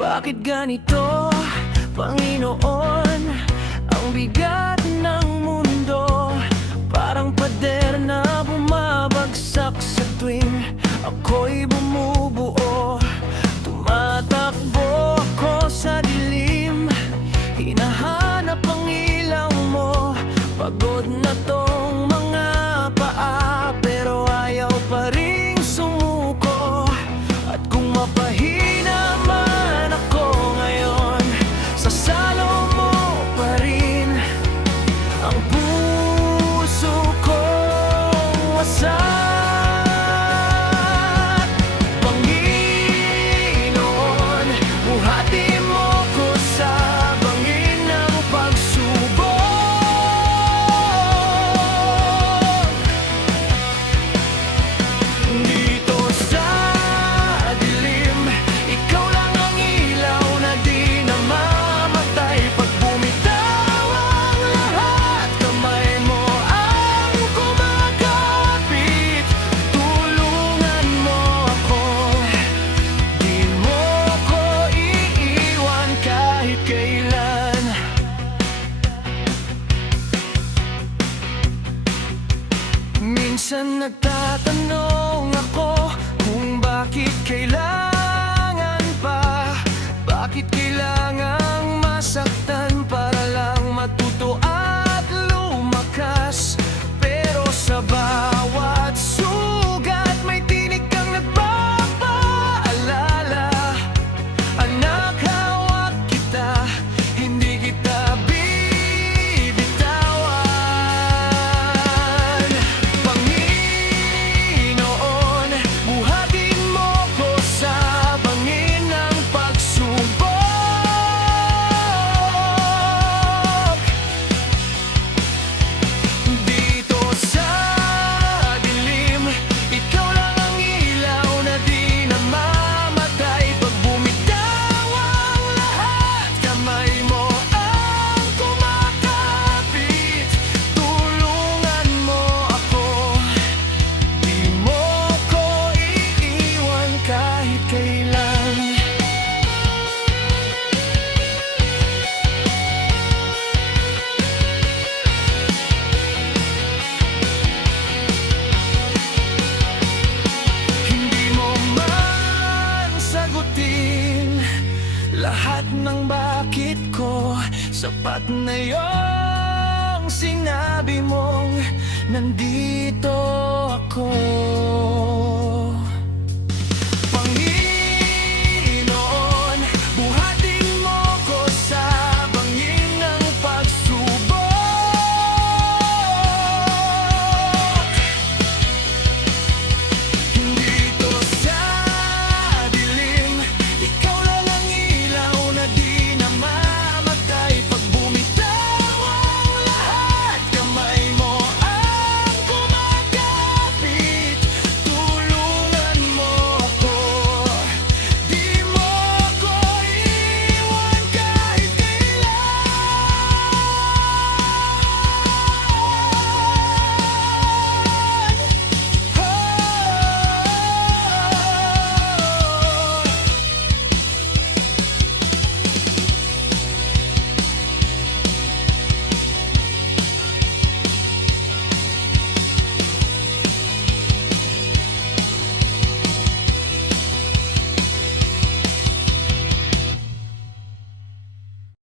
Bakit ganito, Panginoon? Ang bigat ng mundo, parang pader na bumabagsak sa tuwing ako'y bumubuo. Tumatakbo ako sa dilim, hinahanap ang ilaw mo. Pagod na tong mga paa, pero ayaw pa ring sumuko. At kung mapahina man ako ngayon, sasalo mo pa rin ang puso kong wasak. Panginoon, buhati mo ko sa bangin ng pagsubok. Dito sa dilim, ikaw lang ang ilaw na di namamatay. Pag bumitaw ang lahat, kamay mo ang kumakapit. Tulungan mo ako, di mo ko iiwan kahit kailan. Minsan nagtatanong ako kung bakit kailangan pa. Bakit kailangang masaktan para lang matuto at lumakas? Pero sa bawat sugat may tinig kang nagpapaalala. Anak, hawak kita, hindi kita bibitawan. Panginoon, buhatin mo ko sa bangin ng pagsubok. Dito sa dilim, ikaw lang ang ilaw na di namamatay. Pag bumitaw ang lahat, kamay mo ang kumakapit. Tulungan mo ako, di mo ko iiwan kahit kailan. Hindi mo man sagutin lahat ng bakit ko. Sapat na yung sinabi mong nandito ako.